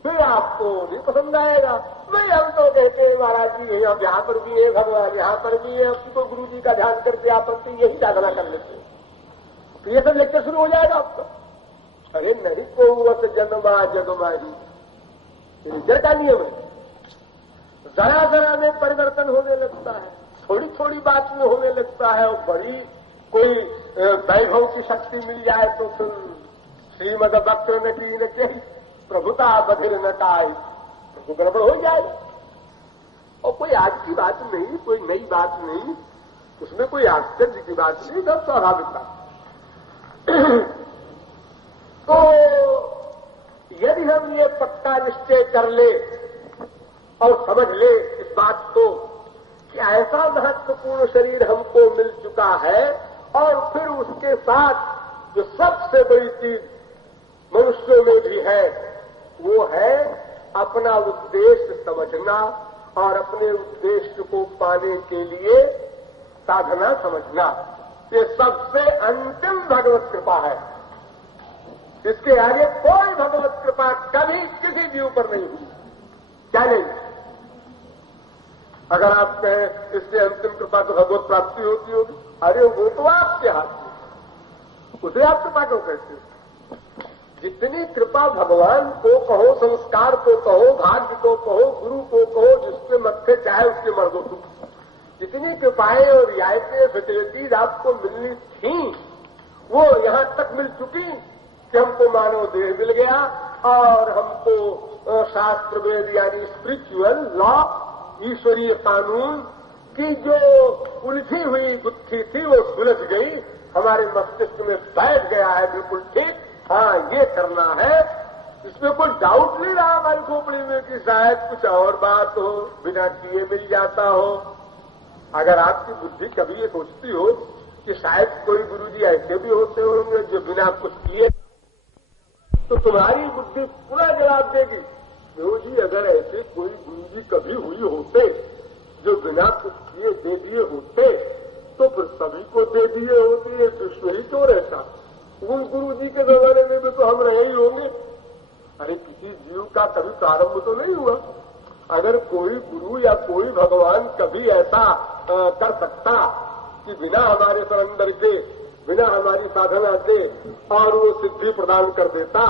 फिर आपको नहीं पसंद आएगा। भाई हम तो कहते हैं महाराज जी अब यहाँ पर भी है भगवान, यहाँ पर भी है, अब तो गुरु जी का ध्यान करके आप यही साधना कर लेते हैं। तो ये सब लेक्चर शुरू हो जाएगा आपका। अरे नहीं को जन्मा जगमाही रिजल्ट का नियम है, जरा जरा में परिवर्तन होने लगता है, थोड़ी थोड़ी बात में होने लगता है, और बड़ी कोई वैभव की शक्ति मिल जाए तो फिर श्रीमद वक्र नटी न कही प्रभुता बधिर नटाई, तो गड़बड़ हो जाए। और कोई आज की बात नहीं, कोई नई बात नहीं, उसमें कोई आश्चर्य की बात नहीं, सब स्वाभाविक बात। तो यदि हम ये पक्का निश्चय कर ले और समझ ले इस बात को कि ऐसा महत्वपूर्ण शरीर हमको मिल चुका है, और फिर उसके साथ जो सबसे बड़ी चीज मनुष्यों में भी है वो है अपना उद्देश्य समझना और अपने उद्देश्य को पाने के लिए साधना समझना। ये सबसे अंतिम भगवत कृपा है। इसके आगे कोई भगवत कृपा कभी किसी जीव पर नहीं हुई। क्या नहीं? अगर आप कहें इससे अंतिम कृपा तो भगवत प्राप्ति होती होगी, अरे वो तो आपके हाथ में, उसे आप कृपा क्यों कहते हो? जितनी कृपा भगवान को कहो, संस्कार को कहो, भाग्य को कहो, गुरु को कहो, जिसके मत्थे चाहे उसके मर दो तुम, जितनी कृपाएं और रियायतें फैसिलिटीज आपको मिलनी थी वो यहां तक मिल चुकी कि हमको मानव देह मिल गया और हमको शास्त्र वेद यानी स्पिरिचुअल लॉ, ईश्वरीय कानून की जो उलझी हुई गुत्थी थी वो सुलझ गई, हमारे मस्तिष्क में बैठ गया है बिल्कुल ठीक। हाँ, ये करना है, इसमें कोई डाउट नहीं रहा हमारी खोपड़ी में कि शायद कुछ और बात हो, बिना किए मिल जाता हो। अगर आपकी बुद्धि कभी ये सोचती हो कि शायद कोई गुरुजी ऐसे भी होते होंगे जो बिना कुछ किए, तो तुम्हारी बुद्धि पूरा जवाब देगी, गुरुजी अगर ऐसे कोई गुरुजी कभी हुई होते जो बिना कुछ किए दे दिए होते तो फिर सभी को दे दिए होते, ये विश्व ही क्यों रहता? उन गुरुजी के जमाने में भी तो हम रहे ही होंगे। अरे किसी जीव का कभी प्रारंभ तो नहीं हुआ। अगर कोई गुरु या कोई भगवान कभी ऐसा कर सकता कि बिना हमारे सरेंडर के, बिना हमारी साधना के और वो सिद्धि प्रदान कर देता,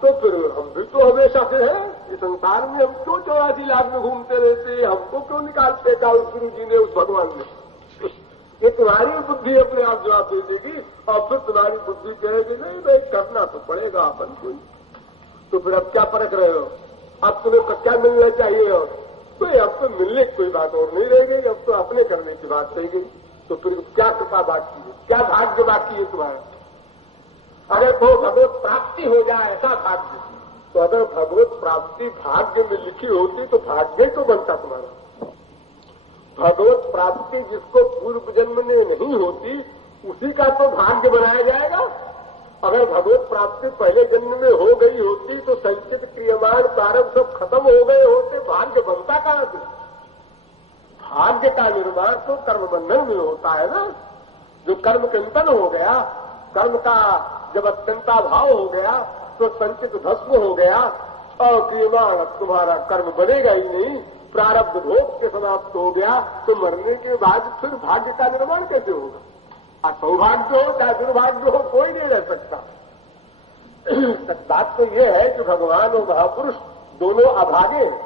तो फिर हम भी तो हमेशा से है इस संसार में। हम क्यों 84 लाख में घूमते रहते? हमको क्यों निकाल फेंका उस गुरु जी ने, उस भगवान ने? ये तुम्हारी बुद्धि अपने आप जवाब दे देगी और फिर तुम्हारी बुद्धि कहेगी नहीं भाई करना तो पड़ेगा अपन को। तो फिर अब क्या परख रहे हो? अब तुम्हें क्या मिलना चाहिए? और तो अब तो मिलने की कोई बात और नहीं रह गई, अब तो अपने करने की बात रह गई। तो फिर क्या कृपा बाकी है, क्या भाग्य बाकी है तुम्हारा? अगर वो भगवत प्राप्ति हो जाए ऐसा भाग्य, तो अगर भगवत प्राप्ति भाग्य में लिखी होती तो भाग्य तो बनता तुम्हारा। भगवत प्राप्ति जिसको पूर्व जन्म में नहीं होती उसी का तो भाग्य बनाया जाएगा। अगर भगवत प्राप्ति पहले जन्म में हो गई होती तो संचित क्रियमान प्रारंभ सब खत्म हो गए होते, भाग्य बनता कहां से? भाग्य का निर्माण तो कर्म बंधन में होता है ना। जो कर्म चिंतन हो गया, कर्म का जब अत्यंता भाव हो गया तो संचित भस्म हो गया और क्रियमान तुम्हारा कर्म बनेगा ही नहीं, प्रारब्ध भोग के समाप्त हो गया, तो मरने के बाद फिर भाग्य का निर्माण कैसे होगा? सौभाग्य हो चाहे दुर्भाग्य हो, कोई नहीं रह सकता। बात तो यह है कि भगवान और महापुरुष दोनों अभागे हैं।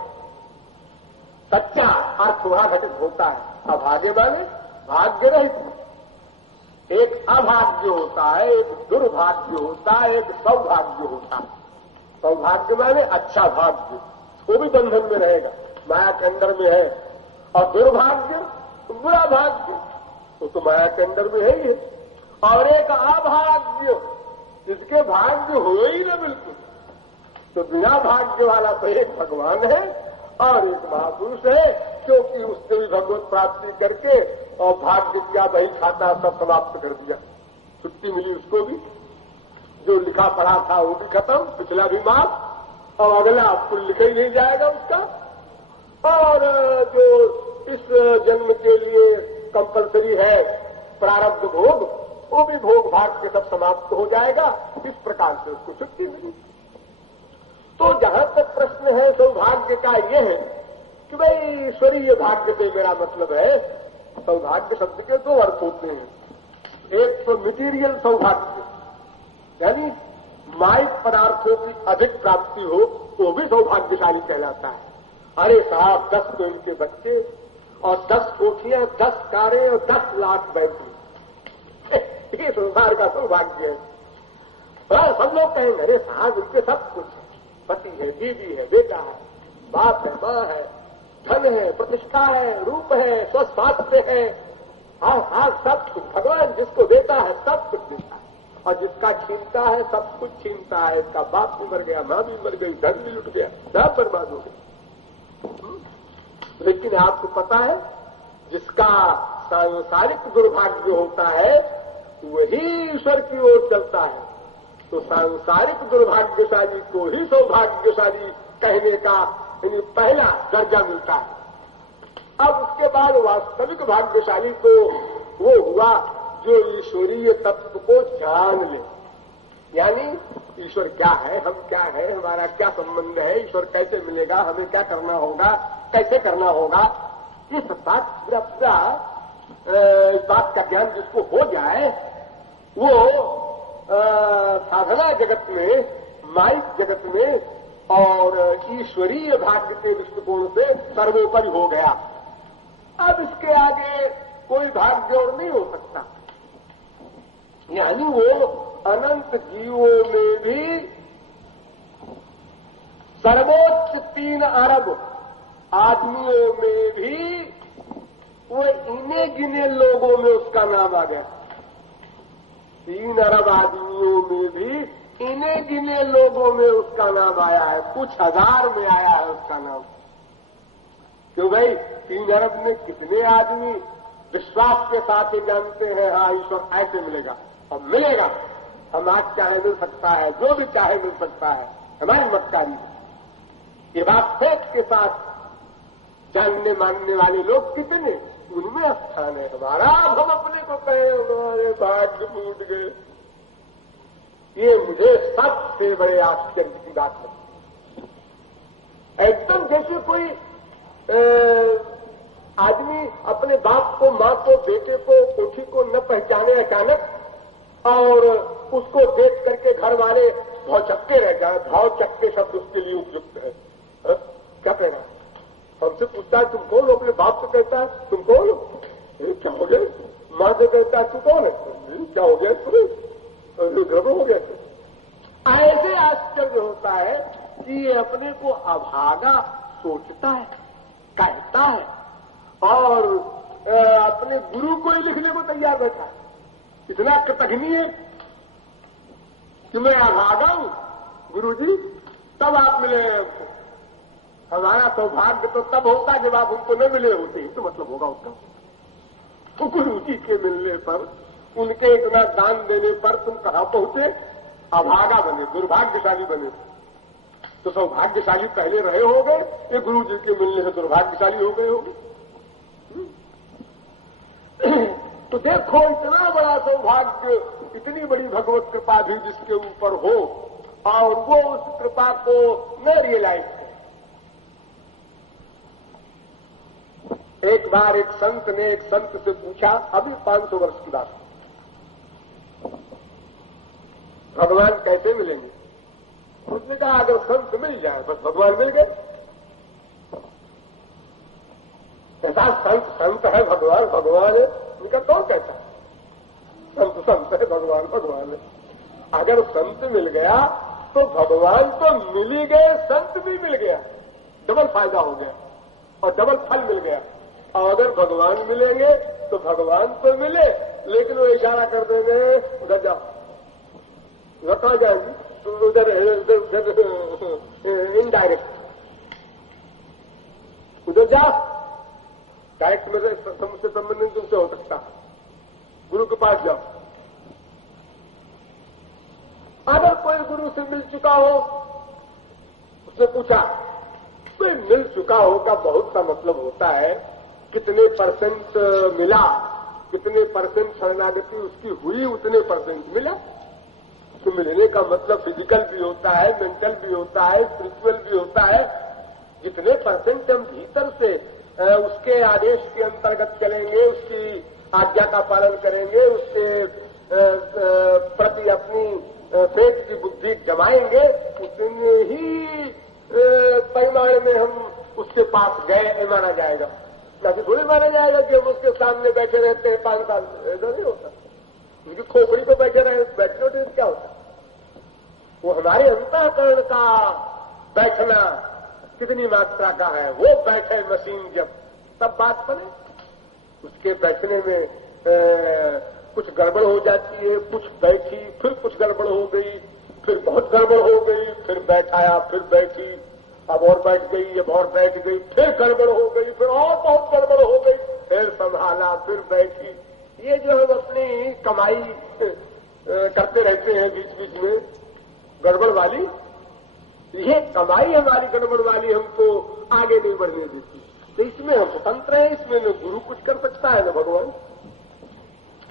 सच्चा अर्थ वहां घटित होता है, अभागे माने भाग्य रहित। एक अभाग्य होता है, एक दुर्भाग्य होता है, एक सौभाग्य होता है। सौभाग्य माने अच्छा भाग्य, वो भी बंधन में रहेगा, माया के अंदर में है। और दुर्भाग्य बुरा भाग्य, वो तो माया के अंदर में है ही है। और एक अभाग्य, जिसके भाग्य हो ही ना बिल्कुल। तो बिना भाग्य वाला तो एक भगवान है और एक महापुरुष है, क्योंकि उसने भी भगवत प्राप्ति करके और भाग्य क्या बही खाता सब समाप्त कर दिया। छुट्टी मिली उसको भी, जो लिखा पढ़ा था वो भी खत्म, पिछला भी माफ, और अगला आपको लिखा ही नहीं जाएगा उसका। और जो इस जन्म के लिए कंपलसरी है प्रारब्ध भोग, वो भी भोग भाग के सब समाप्त हो जाएगा। इस प्रकार से उसको छुट्टी मिली। तो जहां तक प्रश्न है सौभाग्य का ये है कि भाई ईश्वरीय भाग्य से मेरा मतलब है, सौभाग्य शब्द के दो अर्थ होते हैं। एक तो मटीरियल सौभाग्य, यानी माइक पदार्थों की अधिक प्राप्ति हो, वो भी सौभाग्यशाली कहलाता है। अरे साहब 10 तो इनके बच्चे और 10 कोठियां, 10 कारें और 10 लाख बैठे, ये संसार का सौभाग्य है। सब लोग कहेंगे अरे साहब इनके सब कुछ, पति है, बीवी है, बेटा है, बाप है, माँ है, धन है, प्रतिष्ठा है, रूप है, स्वस्थ स्वास्थ्य है, हाँ सब कुछ भगवान जिसको देता है सब कुछ देता है, और जिसका छीनता है सब कुछ छीनता है। इसका बाप भी मर गया, माँ भी मर गई, धन भी लुट गया, सब बर्बाद हो गया। लेकिन आपको पता है जिसका सांसारिक दुर्भाग्य होता है वही ईश्वर की ओर चलता है। तो सांसारिक दुर्भाग्यशाली को ही सौभाग्यशाली कहने का पहला दर्जा मिलता है। अब उसके बाद वास्तविक भाग्यशाली तो वो हुआ जो ईश्वरीय तत्व को जान ले, यानी ईश्वर क्या है, हम क्या है, हमारा क्या संबंध है, ईश्वर कैसे मिलेगा, हमें क्या करना होगा, कैसे करना होगा, ये सब बात पूरा इस बात का ज्ञान जिसको हो जाए वो साधना जगत में, माइक जगत में और ईश्वरीय भाग्य के दृष्टिकोण से सर्वोपरि हो गया। अब इसके आगे कोई भाग्य और नहीं हो सकता। यानी वो अनंत जीवों में भी सर्वोच्च 3 अरब आदमियों में भी वो इन्हें गिने लोगों में उसका नाम आ गया। 3 अरब आदमियों में भी इन्हें गिने लोगों में उसका नाम आया है, कुछ हजार में आया है उसका नाम। क्यों भाई 3 अरब में कितने आदमी विश्वास के साथ जानते हैं हाँ ईश्वर ऐसे मिलेगा, और मिलेगा, हम आज चाहे मिल सकता है, जो भी चाहे मिल सकता है, हमारी मक्कारी है। ये बात फेथ के साथ जानने मानने वाले लोग कितने, उनमें स्थान है हमारा। हम अपने को कहे हमारे भाग्य फूट गए, ये मुझे सबसे बड़े आश्चर्य की बात लगती। एकदम जैसे कोई आदमी अपने बाप को, माँ को, बेटे को, कोठी को न पहचाने अचानक, और उसको देख करके घर वाले भौचक्के रह जाए। भौचक्के शब्द उसके लिए उपयुक्त है। क्या कहना, हमसे पूछता है तुम कौन हो, अपने बाप से कहता है तुम कौन हो, क्या हो गया, माँ से कहता है तू कौन है, क्या हो गया तुम्हें, घबरा हो गया। ऐसे आश्चर्य होता है कि ये अपने को अभागा सोचता है, कहता है, और अपने गुरु को ही लिखने को तैयार बैठा है। इतना कृतघ्नी है कि मैं अभागा हूं गुरुजी, तब आप मिले हमको। हमारा सौभाग्य तो तब होता जब आप उनको न मिले होते, ही तो मतलब होगा उसका। तो गुरु जी के मिलने पर, उनके इतना दान देने पर तुम कहां पहुंचे, अभागा बने, दुर्भाग्यशाली बने। तो सौभाग्यशाली पहले रहे हो गए, ये गुरु जी के मिलने से दुर्भाग्यशाली हो गए होंगे। तो देखो इतना बड़ा सौभाग्य, इतनी बड़ी भगवत कृपा भी जिसके ऊपर हो, और वो उस कृपा को न रियलाइज करे। एक बार एक संत ने एक संत से पूछा, अभी 500 वर्ष की बात, भगवान कैसे मिलेंगे। उसने कहा अगर संत मिल जाए बस भगवान मिल गए। ऐसा संत संत है, भगवान भगवान है, उनका कौन कहता है। संत संत है, भगवान भगवान है। अगर संत मिल गया तो भगवान तो मिल ही गए, संत भी मिल गया, डबल फायदा हो गया और डबल फल मिल गया। और अगर भगवान मिलेंगे तो भगवान तो मिले, लेकिन वो इशारा कर देंगे उधर जाओ, उधर कहाँ जाएंगी, तो उधर इनडायरेक्ट उधर जा, डायरेक्ट मेरे मुझसे संबंध नहीं तुमसे हो सकता, गुरु के पास जाओ। अगर कोई गुरु से मिल चुका हो, उसने पूछा, कोई मिल चुका हो का बहुत सा मतलब होता है, कितने परसेंट मिला, कितने परसेंट शरणागति उसकी हुई, उतने परसेंट मिला। तो मिलने का मतलब फिजिकल भी होता है, मेंटल भी होता है, स्पिरिचुअल भी होता है। जितने परसेंट हम भीतर से उसके आदेश के अंतर्गत चलेंगे, उसकी आज्ञा का पालन करेंगे, उसके प्रति अपनी फेथ की बुद्धि जमाएंगे, उतने ही परिमाण में हम उसके पास गए माना जाएगा। ताकि थोड़ी माना जाएगा कि हम उसके सामने बैठे रहते हैं 5 साल, ऐसा नहीं होता। उनकी खोपड़ी पे बैठे रहे, बैठने से क्या होता? वो हमारे अंतःकरण का बैठना कितनी मात्रा का है, वो बैठे मशीन जब, तब बात बने। उसके बैठने में कुछ गड़बड़ हो जाती है, कुछ बैठी, फिर कुछ गड़बड़ हो गई, फिर बहुत गड़बड़ हो गई, फिर बैठाया, फिर बैठी, अब और बैठ गई, अब और बैठ गई, फिर गड़बड़ हो गई, फिर और बहुत गड़बड़ हो गई, फिर संभाला, फिर बैठी। ये जो हम अपनी कमाई करते रहते हैं बीच बीच में गड़बड़ वाली, ये कमाई हमारी गड़बड़ वाली हमको आगे नहीं बढ़ने देती। तो इसमें हम स्वतंत्र हैं, इसमें न गुरु कुछ कर सकता है न भगवान।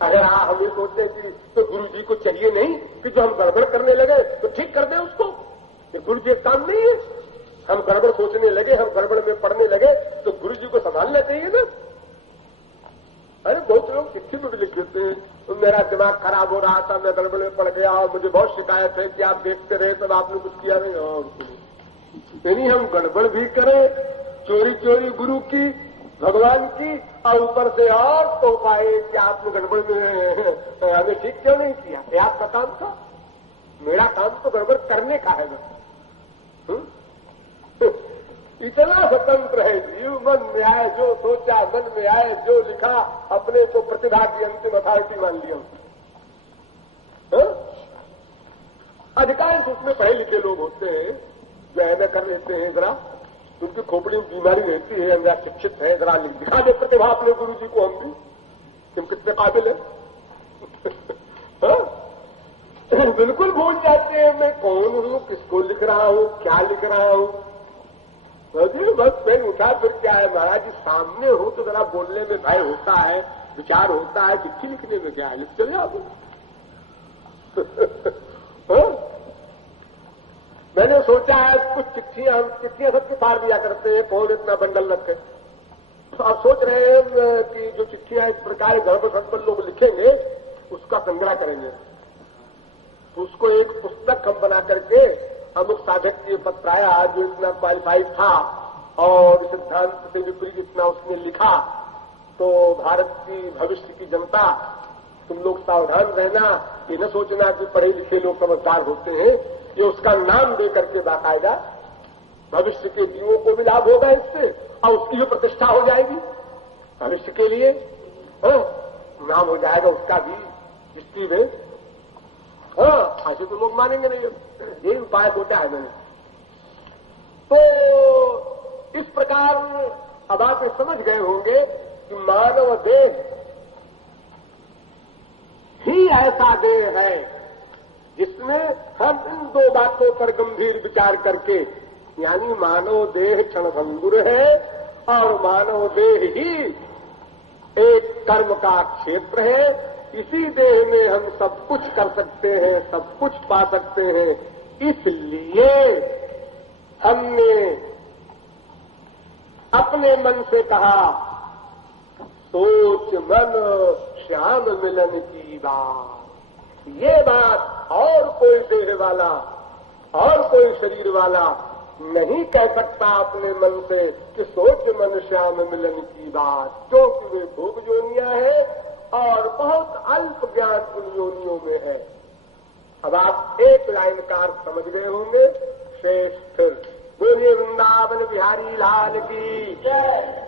अगर हम ये सोचते हैं कि तो गुरु जी को चाहिए नहीं कि जो हम गड़बड़ करने लगे तो ठीक कर दें उसको, ये गुरु जी का काम नहीं है। हम गड़बड़ सोचने लगे, हम गड़बड़ में पड़ने लगे तो गुरु जी को संभालना चाहिए ना। अरे बहुत लोग चिट्ठी में भी लिख देते हैं, तो मेरा दिमाग खराब हो रहा था, मैं गड़बड़ में पड़ गया और मुझे बहुत शिकायत है कि आप देखते रहे तब आपने कुछ किया नहीं। और यानी हम गड़बड़ भी करें, चोरी चोरी गुरु की, भगवान की, और ऊपर से और तो पाए कि आपने गड़बड़ में हमें ठीक क्यों नहीं किया। ये आपका काम था, मेरा काम तो गड़बड़ करने का है बस। इतना स्वतंत्र है जीव, मन में आए जो सोचा, मन में आए जो लिखा, अपने को प्रतिभा की अंतिम अथॉरिटी मान लिया। अधिकांश उसमें पढ़े लिखे लोग होते हैं जो ऐसा कर लेते हैं, जरा उनकी खोपड़ी में बीमारी रहती है, या शिक्षित है, जरा दिखा दे प्रतिभा अपने गुरु जी को, हम भी तुम कितने काबिल है। बिल्कुल भूल जाते हैं मैं कौन हूं, किसको लिख रहा हूं, क्या लिख रहा हूं। बस पेन उठा, फिर क्या है महाराज जी, सामने हो तो जरा बोलने में भय होता है, विचार होता है, चिट्ठी लिखने में क्या है, लिख चले आप। मैंने सोचा है कुछ चिट्ठियां सबके पार दिया करते हैं, कौन इतना बंडल रखे। तो आप सोच रहे हैं कि जो चिट्ठियां इस प्रकार गड़बड़ लोग लिखेंगे उसका संग्रह करेंगे, तो उसको एक पुस्तक हम बना करके, अमुक साधक के पत्र आया जो इतना क्वालिफाइड था और सिद्धांत से विपरीत इतना उसने लिखा, तो भारत की भविष्य की जनता तुम लोग सावधान रहना, ये न सोचना कि पढ़े लिखे लोग समझदार होते हैं। ये उसका नाम दे करके बाकायदा भविष्य के जीवों को भी लाभ होगा इससे, और उसकी भी प्रतिष्ठा हो जाएगी भविष्य के लिए। नाम हो जाएगा उसका भी हिस्ट्री में। ऐसे तो लोग मानेंगे नहीं, ये उपाय होता है मैंने। तो इस प्रकार अब आप समझ गए होंगे कि मानव देह ही ऐसा देह है जिसमें हम इन 2 बातों पर गंभीर विचार करके, यानी मानव देह क्षणभंगुर है और मानव देह ही एक कर्म का क्षेत्र है। इसी देह में हम सब कुछ कर सकते हैं, सब कुछ पा सकते हैं। इसलिए हमने अपने मन से कहा, सोच मन श्याम मिलन की बात। ये बात और कोई देह वाला और कोई शरीर वाला नहीं कह सकता अपने मन से कि सोच मन श्याम मिलन की बात, क्योंकि वे भोग जोनियां है और बहुत अल्प ज्ञान उन योनियों में है। अब आप एक लाइन का अर्थ समझ गए होंगे। श्रेष्ठ बोलिए वृंदावन बिहारी लाल की जय।